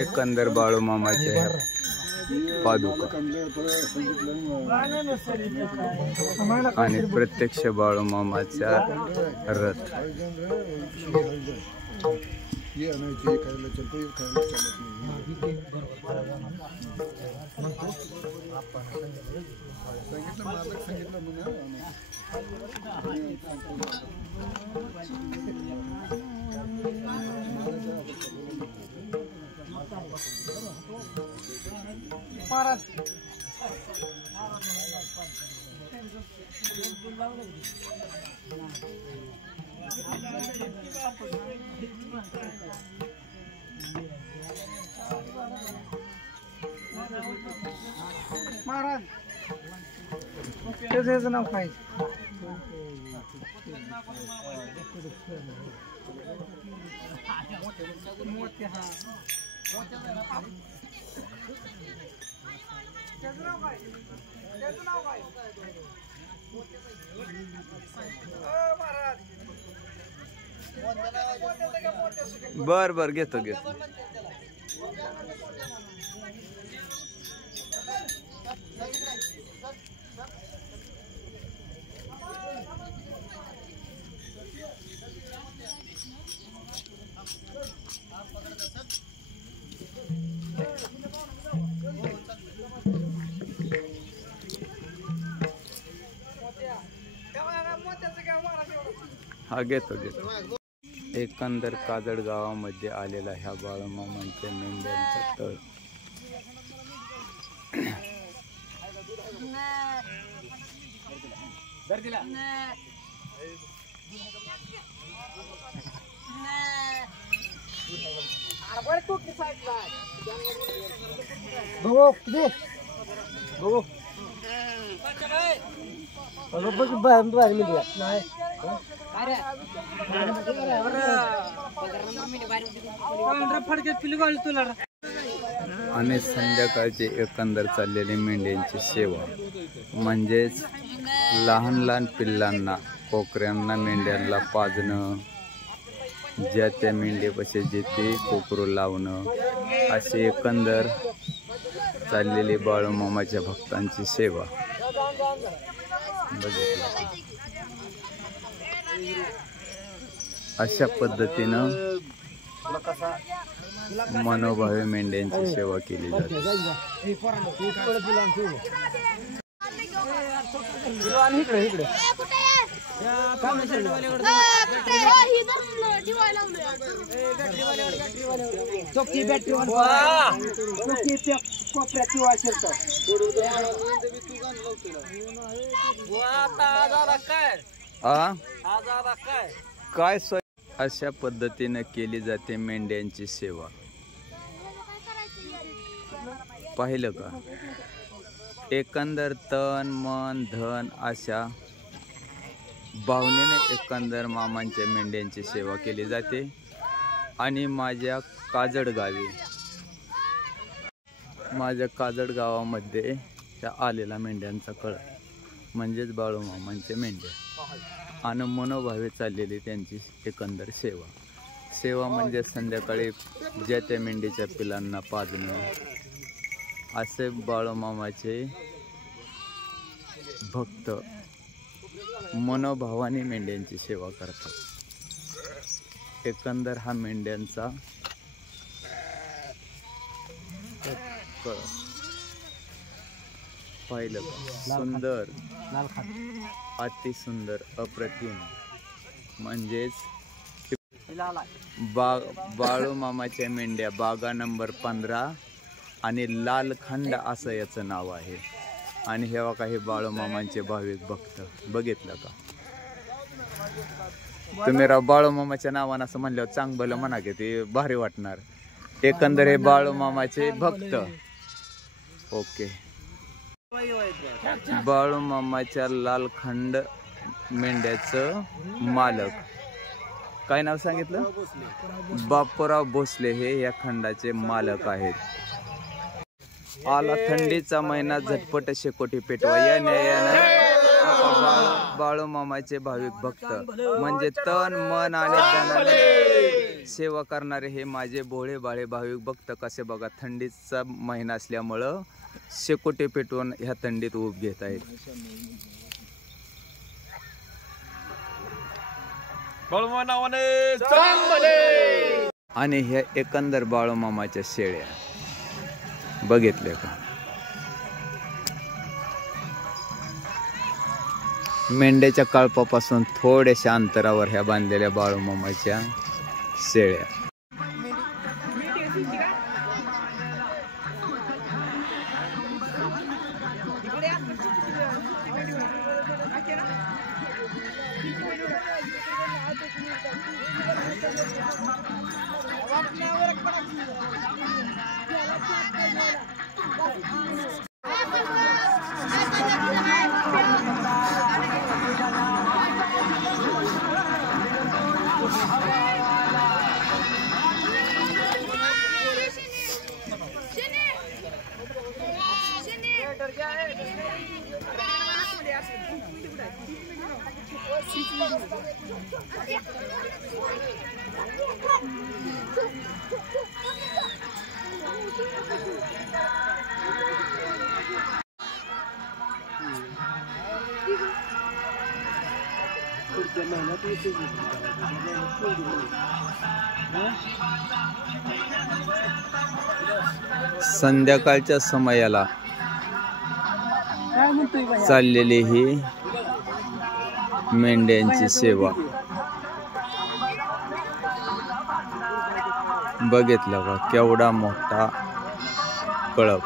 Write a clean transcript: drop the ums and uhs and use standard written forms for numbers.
एकंदर बाळूमामाचे पादुका आणि प्रत्यक्ष बाळूमामाचा रथ. महाराज त्याचं नाव काय? बर बर घेतो घेतो. हा घेतो घेतो. एकंदर काजड गावामध्ये आलेला ह्या बाळूमामांच्या मेंढ्यांचा तळ. आणि संध्याकाळची एकंदर चाललेली मेंढ्यांची सेवा म्हणजेच लहान लहान पिल्लांना कोकऱ्यांना मेंढ्यांना पाजणं, ज्या त्या मेंढ्यापाशी जिथे कोकरू लावणं, अशी एकंदर चाललेली बाळूमामाच्या भक्तांची सेवा. अशा पद्धतीनं मनोभावे मेंढ्यांची सेवा केली जाते. काय अशा पद्धतीने केली जाते मेंढ्यांची सेवा. पाहिलं का? एकंदर तन मन धन अशा भावनेने एकंदर मामांच्या मेंढ्यांची सेवा केली जाते. आणि माझ्या काजड गावामध्ये त्या आलेला मेंढ्यांचा कळ म्हणजेच बाळूमामांचे मेंढ्या आणि मनोभावे चाललेली त्यांची एकंदर सेवा म्हणजे संध्याकाळी ज्या त्या मेंढीच्या पिलांना पाजणं, असे बाळूमामाचे भक्त मनोभावाने मेंढ्यांची सेवा करतात. एकंदर हा मेंढ्यांचा कळ पाहिलं का? सुंदर, अति सुंदर, अप्रतिम. म्हणजेच बाळूमामाच्या मेंढ्या बागा नंबर 15 आणि लालखंड असं याचं नाव आहे. आणि हे काही बाळूमामांचे भाविक भक्त. बघितलं का तुम्ही? राव बाळूमामाच्या नावानं असं म्हणल्यावर चांग भलं म्हणा की ते भारी वाटणार. एकंदर हे बाळूमामाचे भक्त. ओके. बाळूमामाच्या लालखंड मेंढ्याचं मालक काय नाव सांगितलं? बापूराव भोसले हे या खंडाचे मालक आहेत. आला थंडीचा महिना, झटपट शेकोटी पेटवा. या न्यायानं बाळूमामाचे भाविक भक्त म्हणजे तन मन आणि धनाने सेवा करणारे हे माझे भोळे बाळे भाविक भक्त कसे बघा, थंडीचा महिना असल्यामुळं शेकोटी पेटवून ह्या थंडीत ऊब घेत आहेत. आणि ह्या एकंदर बाळूमामाच्या शेळ्या बघितले का? मेंढ्याच्या कळपापासून थोड्याशा अंतरावर ह्या बांधलेल्या बाळूमामाच्या शेळ्या. संध्याकाळच्या समयाला चाललेली ही मेंढ्यांची सेवा बघितलं का? केवढा मोठा कळप.